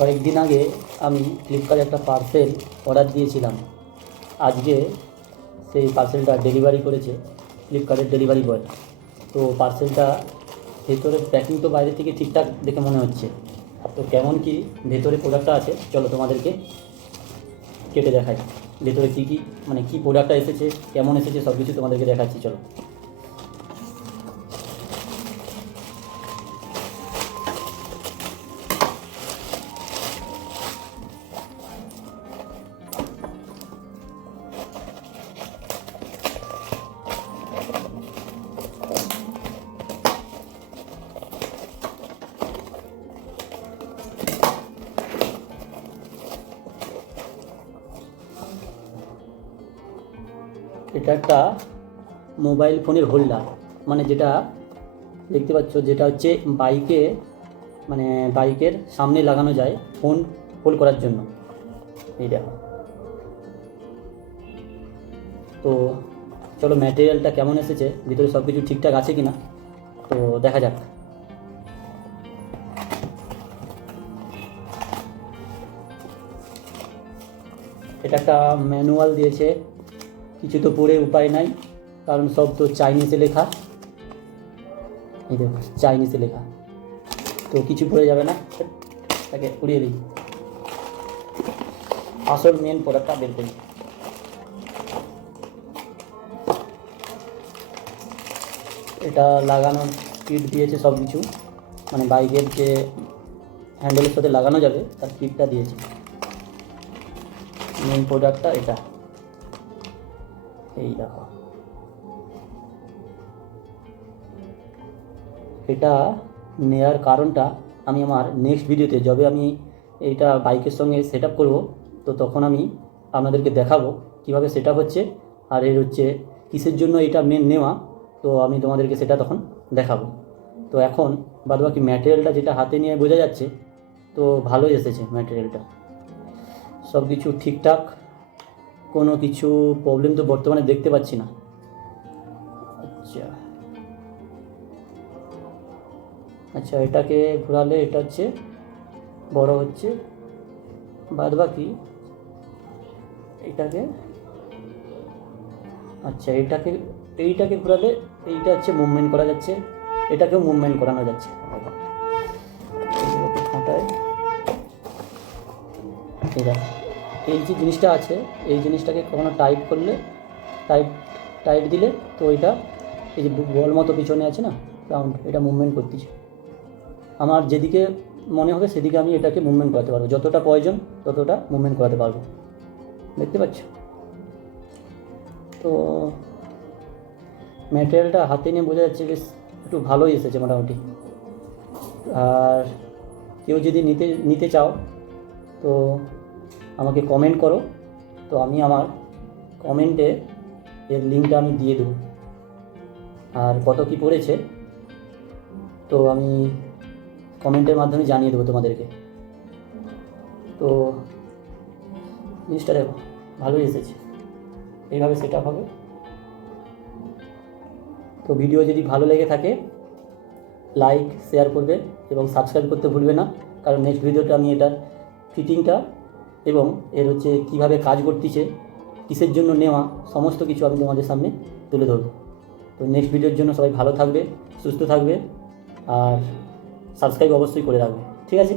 কয়েকদিন আগে আমি ফ্লিপকার্টে একটা পার্সেল অর্ডার দিয়েছিলাম। আজকে সেই পার্সেলটা ডেলিভারি করেছে ফ্লিপকার্টের ডেলিভারি বয়। তো পার্সেলটা ভেতরের প্যাকিং তো বাইরে থেকে ঠিকঠাক দেখে মনে হচ্ছে, তো কেমন কি ভেতরে প্রোডাক্টটা আছে চলো তোমাদেরকে কেটে দেখাই। ভেতরে কী কী মানে কী প্রোডাক্টটা এসেছে, কেমন এসেছে, সব কিছু তোমাদেরকে দেখাচ্ছি চলো। এটা একটা মোবাইল ফোনের হোল্ডার, মানে যেটা দেখতে পাচ্ছ, যেটা হচ্ছে বাইকে মানে বাইকের সামনে লাগানো যায় ফোন হোল্ড করার জন্য। এই দেখো। তো চলো ম্যাটেরিয়ালটা কেমন এসেছে, ভিতরে সব কিছু ঠিকঠাক আছে কি না তো দেখা যাক। এটা একটা ম্যানুয়াল দিয়েছে, কিছু তো পড়ে উপায় নাই, কারণ সব তো চাইনিজে লেখা। এই দেখো চাইনিজে লেখা, তো কিছু পড়ে যাবে না, তাকে উড়িয়ে দিই। আসল মেন প্রোডাক্টটা বের করি। এটা লাগানোর কিট দিয়েছে সব কিছু, মানে বাইকের যে হ্যান্ডেলের সাথে লাগানো যাবে তার কিটটা দিয়েছে। মেন প্রোডাক্টটা এটা, এই দেখো। এটা নেওয়ার কারণটা আমি আমার নেক্সট ভিডিওতে, যবে আমি এইটা বাইকের সঙ্গে সেট আপ করবো, তো তখন আমি আপনাদেরকে দেখাবো কীভাবে সেট আপ হচ্ছে আর এর হচ্ছে কিসের জন্য এটা মেন নেওয়া, তো আমি তোমাদেরকে সেটা তখন দেখাবো। তো এখন বাদবাকি ম্যাটেরিয়ালটা যেটা হাতে নিয়ে বোঝা যাচ্ছে, তো ভালোই এসেছে ম্যাটেরিয়ালটা, সব কিছু ঠিকঠাক, কোনো কিছু প্রবলেম তো বর্তমানে দেখতে পাচ্ছি না। আচ্ছা আচ্ছা, এটাকে ঘোরালে এটা হচ্ছে বড় হচ্ছে, বাদ বাকি এইটাকে, আচ্ছা এইটাকে ঘোরালে এইটা হচ্ছে মুভমেন্ট করা যাচ্ছে, এটাকেও মুভমেন্ট করানো যাচ্ছে। এইগুলোকে ফাটায়, এই যে জিনিসটা আছে, এই জিনিসটাকে কখনো টাইট করলে, টাইট টাইট দিলে তো এটা এই যে বল মতো পিছনে আছে না রাউন্ড, এটা মুভমেন্ট করতেছে। আমার যেদিকে মনে হবে সেদিকে আমি এটাকে মুভমেন্ট করাতে পারবো, যতটা প্রয়োজন ততটা মুভমেন্ট করাতে পারবো, দেখতে পাচ্ছ। তো ম্যাটেরিয়ালটা হাতে নিয়ে বোঝা যাচ্ছে বেশ একটু ভালোই এসেছে মোটামুটি। আর কেউ যদি নিতে চাও তো আমাকে কমেন্ট করো, তো আমি আমার কমেন্টে এর লিঙ্কটা আমি দিয়ে দেবো। আর কত কী পড়েছে তো আমি কমেন্টের মাধ্যমে জানিয়ে দেবো তোমাদেরকে। তো জিনিসটা দেখো ভালোই এসেছে, এইভাবে সেট আপ হবে। তো ভিডিও যদি ভালো লেগে থাকে লাইক শেয়ার করবে এবং সাবস্ক্রাইব করতে ভুলবে না, কারণ নেক্সট ভিডিওতে আমি এটার ফিটিংটা এবং এর হচ্ছে কীভাবে কাজ করতেছে, কিসের জন্য নেওয়া, সমস্ত কিছু আমি তোমাদের সামনে তুলে ধরব। তো নেক্সট ভিডিওর জন্য সবাই ভালো থাকবে, সুস্থ থাকবে আর সাবস্ক্রাইব অবশ্যই করে রাখবে, ঠিক আছে।